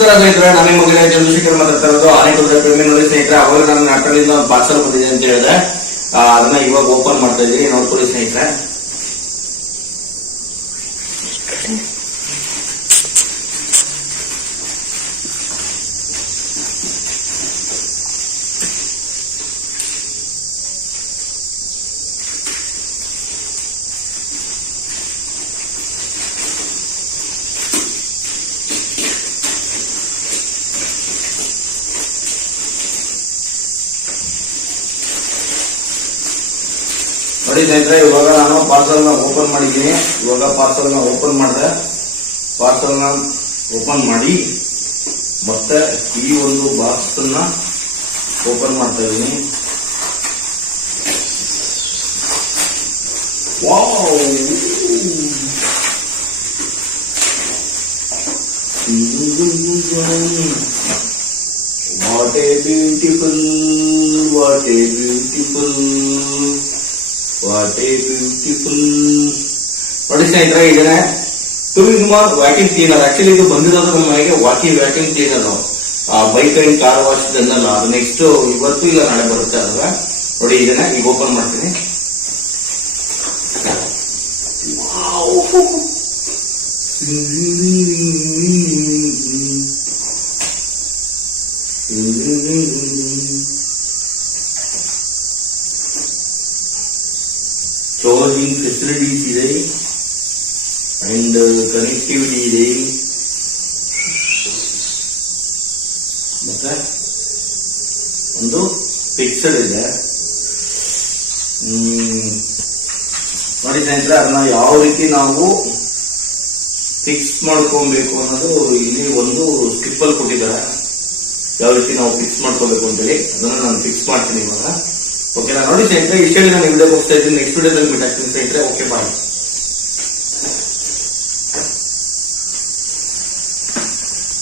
ನಮಸ್ಕಾರ ಸ್ನೇಹಿತರೆ, ನನ್ನ ಮಗಳ ಚಂದ್ರಶೇಖರ್ ಮಾತಾಡ್ತಾ ಇರೋದು ಆನೆಕುದ್ರೆ ಪ್ರೇಮಿ. ನೋಡಿ ಸ್ನೇಹಿತರೆ, ಅವಾಗ ನನ್ನ ನಾಟಕದಿಂದ ಒಂದು ಪಾರ್ಸಲ್ ಬಂದಿದೆ ಅಂತ ಹೇಳಿದೆ, ಅದನ್ನ ಇವಾಗ ಓಪನ್ ಮಾಡ್ತಾ ಇದೀನಿ, ನೋಡ್ಕೊಳ್ಳಿ ಸ್ನೇಹಿತರೆ. ನೋಡಿ ಸ್ನೇಹಿತರೆ, ಇವಾಗ ನಾನು ಪಾರ್ಸಲ್ ನ ಓಪನ್ ಮಾಡಿದ್ದೀನಿ. ಇವಾಗ ಪಾರ್ಸಲ್ ನ ಓಪನ್ ಮಾಡಿದೆ. ಪಾರ್ಸಲ್ ನ ಓಪನ್ ಮಾಡಿ ಮತ್ತೆ ಈ ಒಂದು ಬಾಕ್ಸ್ ನ ಓಪನ್ ಮಾಡ್ತಾ ಇದ್ದೀನಿ. What A beautiful, what A beautiful, what A beautiful. ನೋಡಿ ಸ್ನೇಹಿತರೆ, ಇದನ್ನ ಟೂವಿನ್ ವ್ಯಾಕ್ಯೂಮ್ ಕ್ಲೀನರ್. ಆಕ್ಚುಲಿ ಇದು ಬಂದಿರೋದು ನಮ್ಮ ಮನೆಗೆ vacuum cleaner, bike and car wash ಅನ್ನಲ್ಲ. ಅದು ನೆಕ್ಸ್ಟ್ ಇವತ್ತು ಇಲ್ಲ ನಾಳೆ ಬರುತ್ತೆ. ಅಲ್ವಾ ನೋಡಿ, ಇದನ್ನ ಈಗ ಓಪನ್ ಮಾಡ್ತೀನಿ. ಚಾರ್ಜಿಂಗ್ ಫೆಸಿಲಿಟೀಸ್ ಇದೆ ಅಂಡ್ ಕನೆಕ್ಟಿವಿಟಿ ಇದೆ. ಮತ್ತೆ ಒಂದು ಫಿಕ್ಸಡ್ ಇದೆ. ನೋಡಿ ಸ್ನೇಹಿತರೆ, ಅದನ್ನ ಯಾವ ರೀತಿ ನಾವು ಫಿಕ್ಸ್ ಮಾಡ್ಕೊಬೇಕು ಅನ್ನೋದು ಇಲ್ಲಿ ಒಂದು ಸ್ಲಿಪ್ ಅಲ್ಲಿ ಕೊಟ್ಟಿದ್ದಾರೆ. ಯಾವ ರೀತಿ ನಾವು ಫಿಕ್ಸ್ ಮಾಡ್ಕೋಬೇಕು ಅಂತೇಳಿ ಅದನ್ನ ನಾನು ಫಿಕ್ಸ್ ಮಾಡ್ತೀನಿ ಇವಾಗ. ಓಕೆನಾ? ನೋಡಿ ಸ್ನೇಹಿತರೆ, ಇಷ್ಟೇ ನಾನು ವಿಡಿಯೋ ಮುಗಿಸ್ತಾ ಇದ್ದೀನಿ. ನೆಕ್ಸ್ಟ್ ವಿಡಿಯೋದಲ್ಲಿ ಮೀಟ್ ಆಗ್ತೀನಿ ಸ್ನೇಹಿತರೆ. ಓಕೆ, ಬಾಯ್.